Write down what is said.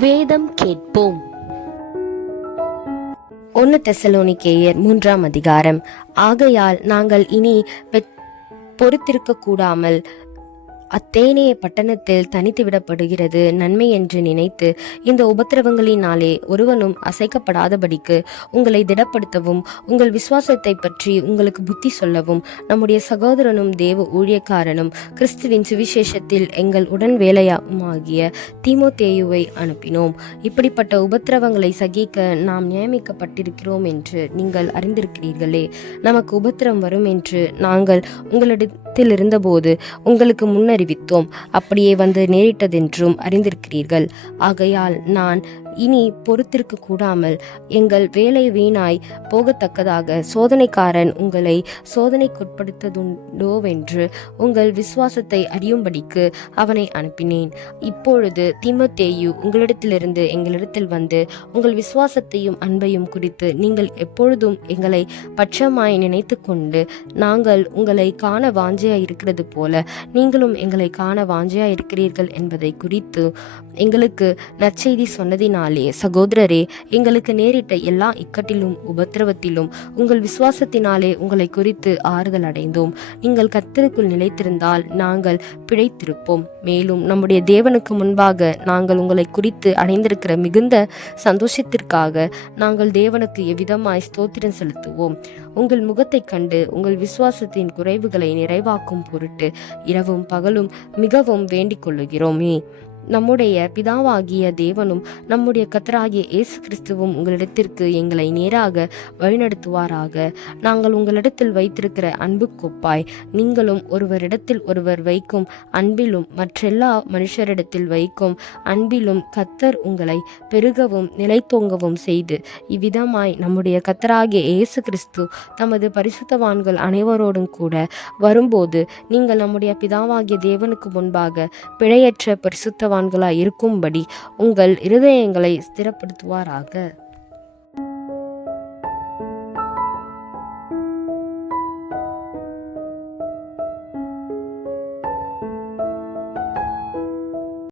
வேதம் கேட்போம். ஒன்று தெசலோனிக்கேயர் மூன்றாம் அதிகாரம். ஆகையால் நாங்கள் இனி பொறுத்திருக்க கூடாமல் அத்தேனே பட்டணத்தில் தனித்து விடப்படுகிறது நன்மை என்று நினைத்து இந்த உபத்திரவங்களினாலே ஒருவனும் அசைக்கப்படாதபடிக்கு உங்களை திடப்படுத்தவும் உங்கள் விசுவாசத்தை பற்றி உங்களுக்கு புத்தி சொல்லவும் நம்முடைய சகோதரனும் தேவ ஊழியக்காரனும் கிறிஸ்துவின் சுவிசேஷத்தில் எங்கள் உடன் வேலையாகிய தீமோத்தேயுவை அனுப்பினோம். இப்படிப்பட்ட உபத்திரவங்களை சகிக்க நாம் நியமிக்கப்பட்டிருக்கிறோம் என்று நீங்கள் அறிந்திருக்கிறீர்களே. நமக்கு உபத்திரம் வரும் என்று நாங்கள் உங்களிடத்தில் இருந்தபோது உங்களுக்கு அறிவித்தோம். அப்படியே வந்து நேரிட்டதென்றும் அறிந்திருக்கிறீர்கள். ஆகையால் நான் இனி பொறுத்திருக்க கூடாமல் எங்கள் வேலை வீணாய் போகத்தக்கதாக சோதனைக்காரன் உங்களை சோதனைக்குட்படுத்ததுண்டோவென்று உங்கள் விசுவாசத்தை அறியும்படிக்கு அவனை அனுப்பினேன். இப்பொழுது தீமோத்தேயு உங்களிடத்திலிருந்து எங்களிடத்தில் வந்து உங்கள் விசுவாசத்தையும் அன்பையும் குறித்து நீங்கள் எப்பொழுதும் எங்களை பட்சமாய் நினைத்து கொண்டு நாங்கள் உங்களை காண வாஞ்சையாய் இருக்கிறது போல நீங்களும் எங்களை காண வாஞ்சையாய் இருக்கிறீர்கள் என்பதை குறித்து எங்களுக்கு நற்செய்தி சொன்னதினால் சகோதரரே எங்களுக்கு நேரிட்ட எல்லா இக்கட்டிலும் உபத்திரவத்திலும் உங்கள் விசுவாசத்தினாலே உங்களை குறித்து ஆறுதல் அடைந்தோம். நீங்கள் கத்தருக்குள் நிலைத்திருந்தால் நாங்கள் பிழைத்திருப்போம். மேலும் நம்முடைய தேவனுக்கு முன்பாக நாங்கள் உங்களை குறித்து அடைந்திருக்கிற மிகுந்த சந்தோஷத்திற்காக நாங்கள் தேவனுக்கு எவ்விதமாய் ஸ்தோத்திரம் செலுத்துவோம். உங்கள் முகத்தைக் கண்டு உங்கள் விசுவாசத்தின் குறைவுகளை நிறைவாக்கும் பொருட்டு இரவும் பகலும் மிகவும் வேண்டிக் கொள்ளுகிறோமே. நம்முடைய பிதாவாகிய தேவனும் நம்முடைய கத்தராகிய இயேசு கிறிஸ்துவும் உங்களிடத்திற்கு எங்களை நேராக வழிநடத்துவாராக. நாங்கள் உங்களிடத்தில் வைத்திருக்கிற அன்பு கொப்பாய் நீங்களும் ஒருவரிடத்தில் ஒருவர் வைக்கும் அன்பிலும் மற்றெல்லா மனுஷரிடத்தில் வைக்கும் அன்பிலும் கத்தர் உங்களை பெருகவும் நிலைத்தோங்கவும் செய்து இவ்விதமாய் நம்முடைய கத்தராகிய இயேசு கிறிஸ்து தமது பரிசுத்தவான்கள் அனைவரோடும் கூட வரும்போது நீங்கள் நம்முடைய பிதாவாகிய தேவனுக்கு முன்பாக பிழையற்ற பரிசுத்த பாக்கியவான்களாய் இருக்கும்படி உங்கள் இருதயங்களை ஸ்திரப்படுத்துவாராக.